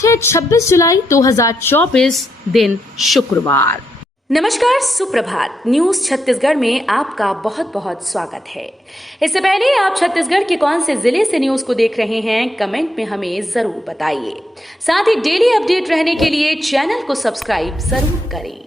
आज है 26 जुलाई 2024 दिन शुक्रवार। नमस्कार, सुप्रभात। न्यूज छत्तीसगढ़ में आपका बहुत बहुत स्वागत है। इससे पहले आप छत्तीसगढ़ के कौन से जिले से न्यूज को देख रहे हैं, कमेंट में हमें जरूर बताइए। साथ ही डेली अपडेट रहने के लिए चैनल को सब्सक्राइब जरूर करें।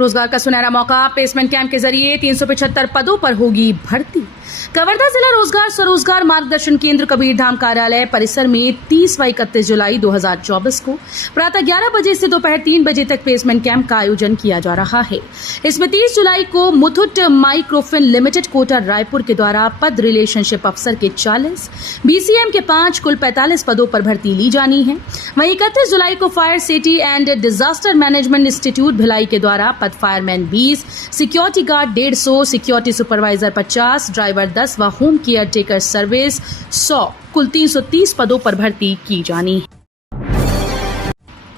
रोजगार का सुनहरा मौका, प्लेसमेंट कैंप के जरिए 375 पदों पर होगी भर्ती। कवर्धा जिला रोजगार स्वरोजगार मार्गदर्शन केंद्र कबीरधाम कार्यालय परिसर में 30 व 31 जुलाई 2024 को प्रातः 11 बजे से दोपहर 3 बजे तक प्लेसमेंट कैंप का आयोजन किया जा रहा है। इसमें 30 जुलाई को मुथुट माइक्रोफिन लिमिटेड कोटा रायपुर के द्वारा पद रिलेशनशिप अफसर के 40, बीसीएम के 5 कुल 45 पदों पर भर्ती ली जानी है। वहीं 31 जुलाई को fire safety and disaster management institute Bhilai के द्वारा पद fireman 20, security guard 150, security supervisor 50, driver 10 व होम केयर टेकर सर्विस 100 कुल 330 पदों पर भर्ती की जानी है।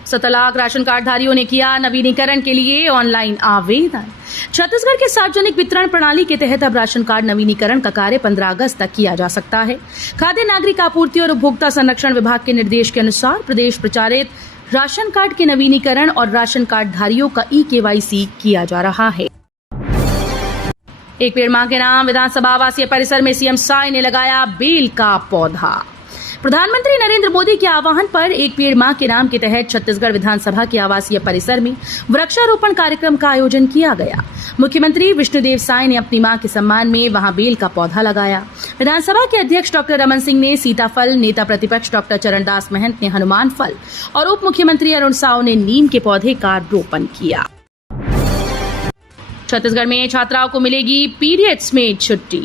17 लाख राशन कार्ड धारियों ने किया नवीनीकरण के लिए ऑनलाइन आवेदन। छत्तीसगढ़ के सार्वजनिक वितरण प्रणाली के तहत अब राशन कार्ड नवीनीकरण का कार्य 15 अगस्त तक किया जा सकता है। खाद्य नागरिक आपूर्ति और उपभोक्ता संरक्षण विभाग के निर्देश के अनुसार प्रदेश प्रचारित राशन कार्ड के नवीनीकरण और राशन कार्ड धारियों का ई-केवाईसी किया जा रहा है। एक पेड़ मां के नाम विधानसभा आवासीय परिसर में सीएम साय ने लगाया बेल का पौधा। प्रधानमंत्री नरेंद्र मोदी के आह्वान पर एक पेड़ मां के नाम के तहत छत्तीसगढ़ विधानसभा के आवासीय परिसर में वृक्षारोपण कार्यक्रम का आयोजन किया गया। मुख्यमंत्री विष्णुदेव साय ने अपनी मां के सम्मान में वहां बेल का पौधा लगाया। विधानसभा के अध्यक्ष डॉक्टर रमन सिंह ने सीताफल, नेता प्रतिपक्ष डॉक्टर चरणदास महंत ने हनुमान फल और उप मुख्यमंत्री अरुण साव ने नीम के पौधे का रोपण किया। छत्तीसगढ़ में छात्राओं को मिलेगी पीरियड्स में छुट्टी।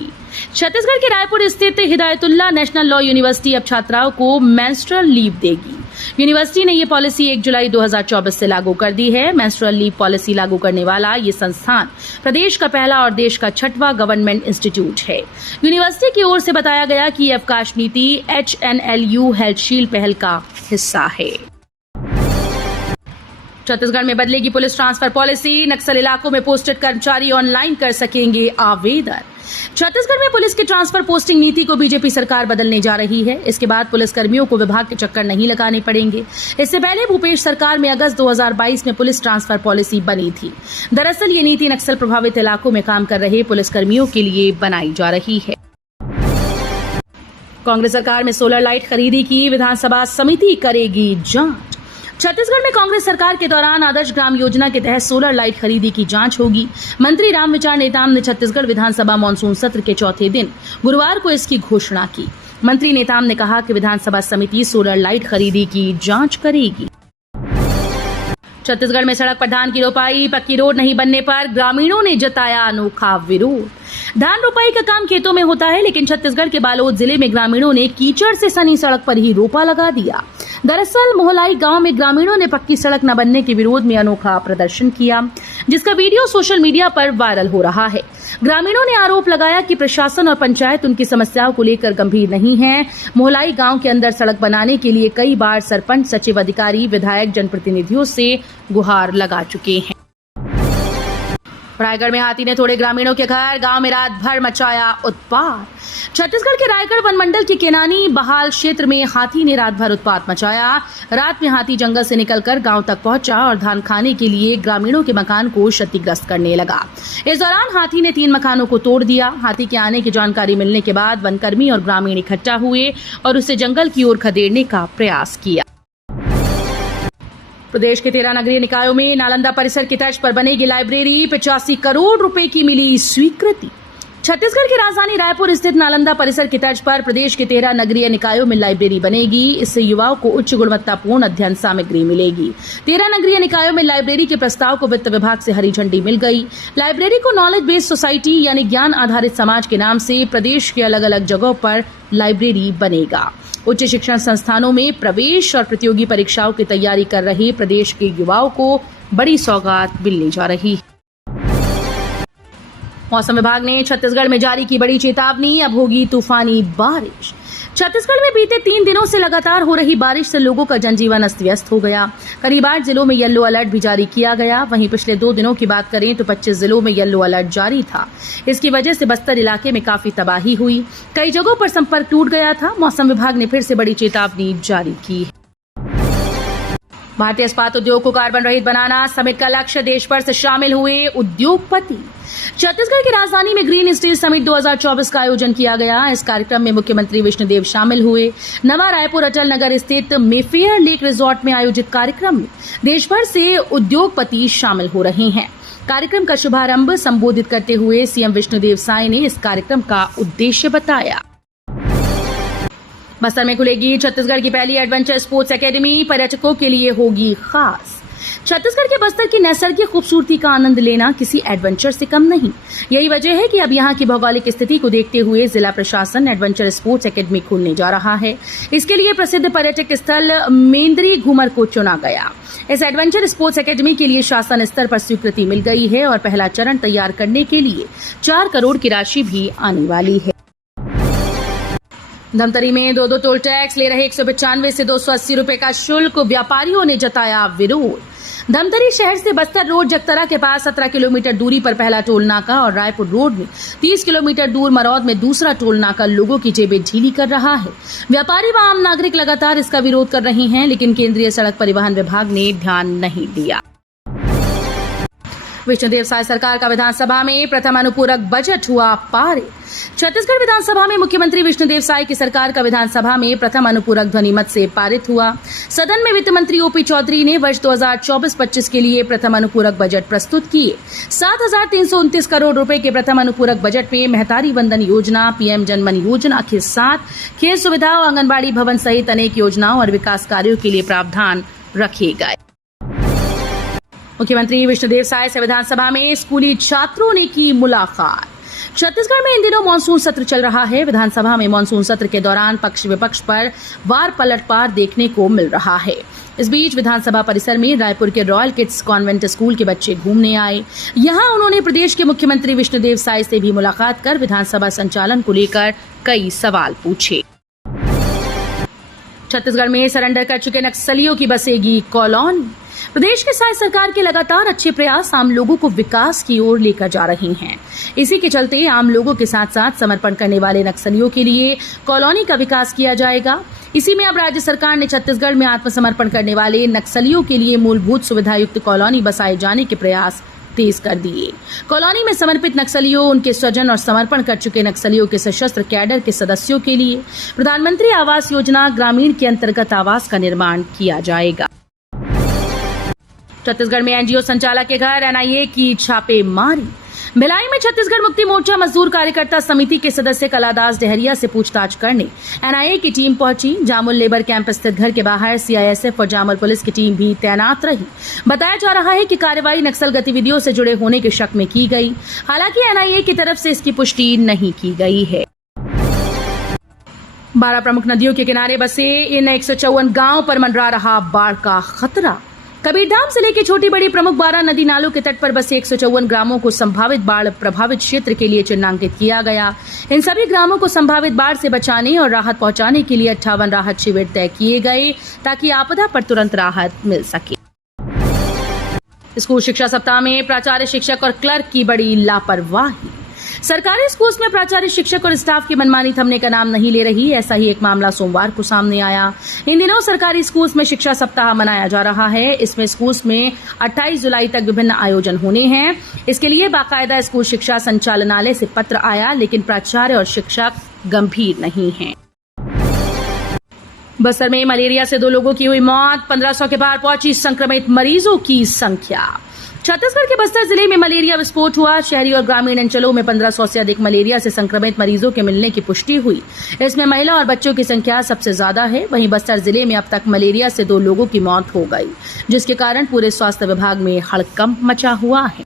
छत्तीसगढ़ के रायपुर स्थित हिदायतुल्लाह नेशनल लॉ यूनिवर्सिटी अब छात्राओं को मेंस्ट्रुअल लीव देगी। यूनिवर्सिटी ने ये पॉलिसी 1 जुलाई 2024 से लागू कर दी है। मेंस्ट्रुअल लीव पॉलिसी लागू करने वाला ये संस्थान प्रदेश का पहला और देश का 6वां गवर्नमेंट इंस्टीट्यूट है। यूनिवर्सिटी की ओर से बताया गया कि अवकाश नीति HNLU हेल्थ शील्ड पहल का हिस्सा है। छत्तीसगढ़ में बदलेगी पुलिस ट्रांसफर पॉलिसी। नक्सल इलाकों में पोस्टेड कर्मचारी ऑनलाइन कर सकेंगे आवेदन। छत्तीसगढ़ में पुलिस की ट्रांसफर पोस्टिंग नीति को बीजेपी सरकार बदलने जा रही है। इसके बाद पुलिस कर्मियों को विभाग के चक्कर नहीं लगाने पड़ेंगे। इससे पहले भूपेश सरकार में अगस्त 2022 में पुलिस ट्रांसफर पॉलिसी बनी थी। दरअसल ये नीति नक्सल प्रभावित इलाकों में काम कर रहे पुलिस कर्मियों के लिए बनाई जा रही है। कांग्रेस सरकार में सोलर लाइट खरीदी की विधानसभा समिति करेगी जांच। छत्तीसगढ़ में कांग्रेस सरकार के दौरान आदर्श ग्राम योजना के तहत सोलर लाइट खरीदी की जांच होगी। मंत्री रामविचार नेताम ने छत्तीसगढ़ विधानसभा मानसून सत्र के चौथे दिन गुरुवार को इसकी घोषणा की। मंत्री नेताम ने कहा कि विधानसभा समिति सोलर लाइट खरीदी की जांच करेगी। छत्तीसगढ़ में सड़क पर धान की रोपाई, पक्की रोड नहीं बनने पर ग्रामीणों ने जताया अनोखा विरोध। धान रोपाई का काम खेतों में होता है, लेकिन छत्तीसगढ़ के बालोद जिले में ग्रामीणों ने कीचड़ से सनी सड़क पर ही रोपा लगा दिया। दरअसल मोहलाई गांव में ग्रामीणों ने पक्की सड़क न बनने के विरोध में अनोखा प्रदर्शन किया, जिसका वीडियो सोशल मीडिया पर वायरल हो रहा है। ग्रामीणों ने आरोप लगाया कि प्रशासन और पंचायत उनकी समस्याओं को लेकर गंभीर नहीं है। मोहलाई गांव के अंदर सड़क बनाने के लिए कई बार सरपंच, सचिव अधिकारी, विधायक, जनप्रतिनिधियों से गुहार लगा चुके हैं। रायगढ़ में हाथी ने तोड़े ग्रामीणों के घर, गांव में रात भर मचाया उत्पात। छत्तीसगढ़ के रायगढ़ वन मंडल के केनानी बहाल क्षेत्र में हाथी ने रात भर उत्पात मचाया। रात में हाथी जंगल से निकलकर गांव तक पहुंचा और धान खाने के लिए ग्रामीणों के मकान को क्षतिग्रस्त करने लगा। इस दौरान हाथी ने 3 मकानों को तोड़ दिया। हाथी के आने की जानकारी मिलने के बाद वनकर्मी और ग्रामीण इकट्ठा हुए और उसे जंगल की ओर खदेड़ने का प्रयास किया। प्रदेश के 13 नगरीय निकायों में नालंदा परिसर की तर्ज पर बनेगी लाइब्रेरी। 85 करोड़ रुपए की मिली स्वीकृति। छत्तीसगढ़ की राजधानी रायपुर स्थित नालंदा परिसर की तर्ज पर प्रदेश के 13 नगरीय निकायों में लाइब्रेरी बनेगी। इससे युवाओं को उच्च गुणवत्तापूर्ण अध्ययन सामग्री मिलेगी। 13 नगरीय निकायों में लाइब्रेरी के प्रस्ताव को वित्त विभाग से हरी झंडी मिल गई। लाइब्रेरी को नॉलेज बेस्ड सोसाइटी यानी ज्ञान आधारित समाज के नाम से प्रदेश के अलग अलग जगहों पर लाइब्रेरी बनेगा। उच्च शिक्षण संस्थानों में प्रवेश और प्रतियोगी परीक्षाओं की तैयारी कर रहे प्रदेश के युवाओं को बड़ी सौगात मिलने जा रही है। मौसम विभाग ने छत्तीसगढ़ में जारी की बड़ी चेतावनी, अब होगी तूफानी बारिश। छत्तीसगढ़ में बीते 3 दिनों से लगातार हो रही बारिश से लोगों का जनजीवन अस्त व्यस्त हो गया। करीब 8 जिलों में येलो अलर्ट भी जारी किया गया। वहीं पिछले 2 दिनों की बात करें तो 25 जिलों में येलो अलर्ट जारी था। इसकी वजह से बस्तर इलाके में काफी तबाही हुई। कई जगहों पर संपर्क टूट गया था। मौसम विभाग ने फिर से बड़ी चेतावनी जारी की है। भारतीय इस्पात उद्योग को कार्बन रहित बनाना समिट का लक्ष्य, देश भर से शामिल हुए उद्योगपति। छत्तीसगढ़ की राजधानी में ग्रीन स्टील समिट 2024 का आयोजन किया गया। इस कार्यक्रम में मुख्यमंत्री विष्णुदेव शामिल हुए। नवा रायपुर अटल नगर स्थित मेफेयर लेक रिजॉर्ट में आयोजित कार्यक्रम में देश भर से उद्योगपति शामिल हो रहे हैं। कार्यक्रम का शुभारंभ संबोधित करते हुए सीएम विष्णुदेव साय ने इस कार्यक्रम का उद्देश्य बताया। बस्तर में खुलेगी छत्तीसगढ़ की पहली एडवेंचर स्पोर्ट्स एकेडमी, पर्यटकों के लिए होगी खास। छत्तीसगढ़ के बस्तर की नैसर्गिक खूबसूरती का आनंद लेना किसी एडवेंचर से कम नहीं। यही वजह है कि अब यहाँ की भौगोलिक स्थिति को देखते हुए जिला प्रशासन एडवेंचर स्पोर्ट्स एकेडमी खोलने जा रहा है। इसके लिए प्रसिद्ध पर्यटक स्थल मेंदरी घूमर को चुना गया। इस एडवेंचर स्पोर्ट्स एकेडमी के लिए शासन स्तर पर स्वीकृति मिल गई है और पहला चरण तैयार करने के लिए 4 करोड़ की राशि भी आने वाली है। धमतरी में 2 टोल टैक्स ले रहे 195 से 280 रुपए का शुल्क, व्यापारियों ने जताया विरोध। धमतरी शहर से बस्तर रोड जगतरा के पास 17 किलोमीटर दूरी पर पहला टोल नाका और रायपुर रोड में 30 किलोमीटर दूर मरौद में दूसरा टोल नाका लोगों की जेबें ढीली कर रहा है। व्यापारी व आम नागरिक लगातार इसका विरोध कर रहे हैं, लेकिन केंद्रीय सड़क परिवहन विभाग ने ध्यान नहीं दिया। विष्णुदेव साय सरकार का विधानसभा में प्रथम अनुपूरक बजट हुआ पारित। छत्तीसगढ़ विधानसभा में मुख्यमंत्री विष्णुदेव साय की सरकार का विधानसभा में प्रथम अनुपूरक ध्वनिमत से पारित हुआ। सदन में वित्त मंत्री ओपी चौधरी ने वर्ष 2024-25 के लिए प्रथम अनुपूरक बजट प्रस्तुत किए। 7,329 करोड़ रुपए के प्रथम अनुपूरक बजट में महतारी वंदन योजना, पीएम जनमन योजना के साथ खेल सुविधा, आंगनबाड़ी भवन सहित अनेक योजनाओं और विकास कार्यों के लिए प्रावधान रखे गए। मुख्यमंत्री विष्णुदेव साय से विधानसभा में स्कूली छात्रों ने की मुलाकात। छत्तीसगढ़ में इन दिनों मानसून सत्र चल रहा है। विधानसभा में मानसून सत्र के दौरान पक्ष विपक्ष पर वार पलटवार देखने को मिल रहा है। इस बीच विधानसभा परिसर में रायपुर के रॉयल किड्स कॉन्वेंट स्कूल के बच्चे घूमने आए। यहां उन्होंने प्रदेश के मुख्यमंत्री विष्णुदेव साय से भी मुलाकात कर विधानसभा संचालन को लेकर कई सवाल पूछे। छत्तीसगढ़ में सरेंडर कर चुके नक्सलियों की बसेगी कॉलोनी। प्रदेश की साय सरकार के लगातार अच्छे प्रयास आम लोगों को विकास की ओर लेकर जा रहे हैं। इसी के चलते आम लोगों के साथ साथ समर्पण करने वाले नक्सलियों के लिए कॉलोनी का विकास किया जाएगा। इसी में अब राज्य सरकार ने छत्तीसगढ़ में आत्मसमर्पण करने वाले नक्सलियों के लिए मूलभूत सुविधा युक्त कॉलोनी बसाए जाने के प्रयास तेज कर दिए। कॉलोनी में समर्पित नक्सलियों, उनके स्वजन और समर्पण कर चुके नक्सलियों के सशस्त्र कैडर के सदस्यों के लिए प्रधानमंत्री आवास योजना ग्रामीण के अंतर्गत आवास का निर्माण किया जाएगा। छत्तीसगढ़ में एनजीओ संचालक के घर एनआईए की छापेमारी। भिलाई में छत्तीसगढ़ मुक्ति मोर्चा मजदूर कार्यकर्ता समिति के सदस्य कलादास डहरिया से पूछताछ करने एनआईए की टीम पहुंची। जामुल लेबर कैंप स्थित घर के बाहर सीआईएसएफ और जामुल पुलिस की टीम भी तैनात रही। बताया जा रहा है कि कार्रवाई नक्सल गतिविधियों से जुड़े होने के शक में की गई। हालांकि एनआईए की तरफ से इसकी पुष्टि नहीं की गई है। 12 प्रमुख नदियों के किनारे बसे इन 154 गांव पर मंडरा रहा बाढ़ का खतरा। कबीरधाम जिले के छोटी बड़ी प्रमुख 12 नदी नालों के तट पर बसे 154 ग्रामों को संभावित बाढ़ प्रभावित क्षेत्र के लिए चिन्हांकित किया गया। इन सभी ग्रामों को संभावित बाढ़ से बचाने और राहत पहुंचाने के लिए 58 राहत शिविर तय किए गए ताकि आपदा पर तुरंत राहत मिल सके। स्कूल शिक्षा सप्ताह में प्राचार्य, शिक्षक और क्लर्क की बड़ी लापरवाही। सरकारी स्कूल में प्राचार्य, शिक्षक और स्टाफ की मनमानी थमने का नाम नहीं ले रही। ऐसा ही एक मामला सोमवार को सामने आया। इन दिनों सरकारी स्कूल्स में शिक्षा सप्ताह मनाया जा रहा है। इसमें स्कूल्स में 28 जुलाई तक विभिन्न आयोजन होने हैं। इसके लिए बाकायदा स्कूल शिक्षा संचालनालय से पत्र आया, लेकिन प्राचार्य और शिक्षक गंभीर नहीं हैं। बस्तर में मलेरिया से 2 लोगों की हुई मौत। 1500 के पार पहुंची संक्रमित मरीजों की संख्या। छत्तीसगढ़ के बस्तर जिले में मलेरिया विस्फोट हुआ। शहरी और ग्रामीण अंचलों में 1500 से अधिक मलेरिया से संक्रमित मरीजों के मिलने की पुष्टि हुई। इसमें महिला और बच्चों की संख्या सबसे ज्यादा है। वहीं बस्तर जिले में अब तक मलेरिया से 2 लोगों की मौत हो गई, जिसके कारण पूरे स्वास्थ्य विभाग में हड़कंप मचा हुआ है।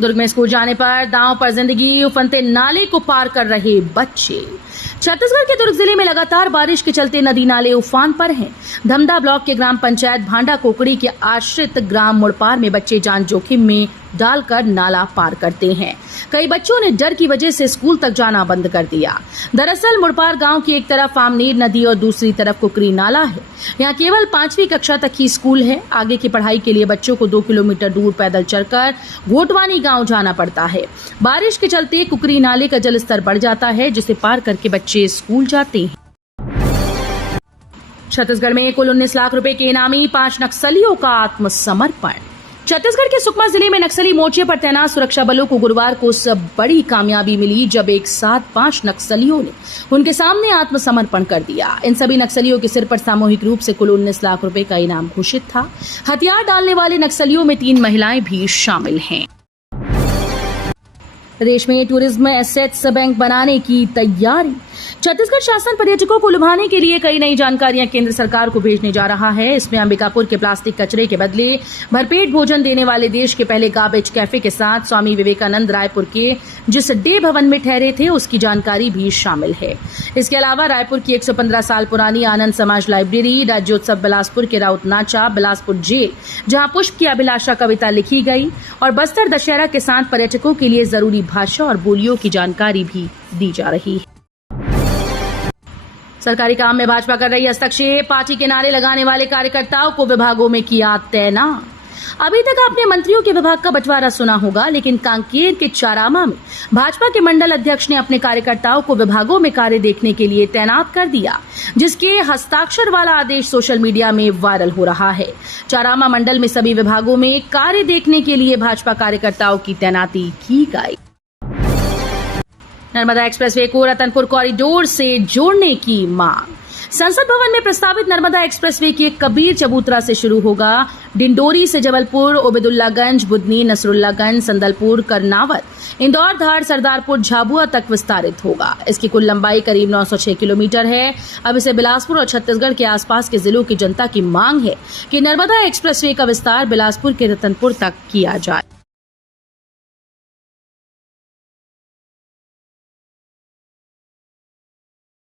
दुर्ग में स्कूल जाने पर दांव पर जिंदगी, उफनते नाले को पार कर रहे बच्चे। छत्तीसगढ़ के दुर्ग जिले में लगातार बारिश के चलते नदी नाले उफान पर हैं। धमदा ब्लॉक के ग्राम पंचायत भांडा कोकड़ी के आश्रित ग्राम मुड़पार में बच्चे जान जोखिम में डालकर नाला पार करते हैं। कई बच्चों ने डर की वजह से स्कूल तक जाना बंद कर दिया। दरअसल मुड़पार गांव की एक तरफ आमनेर नदी और दूसरी तरफ कुकरी नाला है। यहाँ केवल 5वीं कक्षा तक ही स्कूल है। आगे की पढ़ाई के लिए बच्चों को 2 किलोमीटर दूर पैदल चलकर घोटवानी गांव जाना पड़ता है। बारिश के चलते कुकरी नाले का जलस्तर बढ़ जाता है, जिसे पार करके बच्चे स्कूल जाते हैं। छत्तीसगढ़ में कुल 19 लाख रुपए के इनामी 5 नक्सलियों का आत्मसमर्पण। छत्तीसगढ़ के सुकमा जिले में नक्सली मोर्चे पर तैनात सुरक्षा बलों को गुरुवार को सब बड़ी कामयाबी मिली, जब एक साथ 5 नक्सलियों ने उनके सामने आत्मसमर्पण कर दिया। इन सभी नक्सलियों के सिर पर सामूहिक रूप से कुल 19 लाख रुपए का इनाम घोषित था। हथियार डालने वाले नक्सलियों में 3 महिलाएं भी शामिल हैं। प्रदेश में टूरिज्म एसेट्स बैंक बनाने की तैयारी। छत्तीसगढ़ शासन पर्यटकों को लुभाने के लिए कई नई जानकारियां केंद्र सरकार को भेजने जा रहा है। इसमें अंबिकापुर के प्लास्टिक कचरे के बदले भरपेट भोजन देने वाले देश के पहले गार्बेज कैफे के साथ स्वामी विवेकानंद रायपुर के जिस डे भवन में ठहरे थे, उसकी जानकारी भी शामिल है। इसके अलावा रायपुर की 115 साल पुरानी आनंद समाज लाइब्रेरी, राज्योत्सव बिलासपुर के राउत नाचा, बिलासपुर जेल जहां पुष्प की अभिलाषा कविता लिखी गई, और बस्तर दशहरा के साथ पर्यटकों के लिए जरूरी भाषा और बोलियों की जानकारी भी दी जा रही है। सरकारी काम में भाजपा कर रही हस्तक्षेप। पार्टी के नारे लगाने वाले कार्यकर्ताओं को विभागों में किया तैनात। अभी तक आपने मंत्रियों के विभाग का बंटवारा सुना होगा, लेकिन कांकेर के चारामा में भाजपा के मंडल अध्यक्ष ने अपने कार्यकर्ताओं को विभागों में कार्य देखने के लिए तैनात कर दिया, जिसके हस्ताक्षर वाला आदेश सोशल मीडिया में वायरल हो रहा है। चारामा मंडल में सभी विभागों में कार्य देखने के लिए भाजपा कार्यकर्ताओं की तैनाती की गई। नर्मदा एक्सप्रेसवे को रतनपुर कॉरिडोर से जोड़ने की मांग। संसद भवन में प्रस्तावित नर्मदा एक्सप्रेसवे के कबीर चबूतरा से शुरू होगा। डिंडोरी से जबलपुर, ओबेदुल्लागंज, बुदनी, नसरुल्लागंज, संदलपुर, करनावत, इंदौर, धार, सरदारपुर, झाबुआ तक विस्तारित होगा। इसकी कुल लंबाई करीब 906 किलोमीटर है। अब इसे बिलासपुर और छत्तीसगढ़ के आसपास के जिलों की जनता की मांग है कि नर्मदा एक्सप्रेसवे का विस्तार बिलासपुर के रतनपुर तक किया जाए।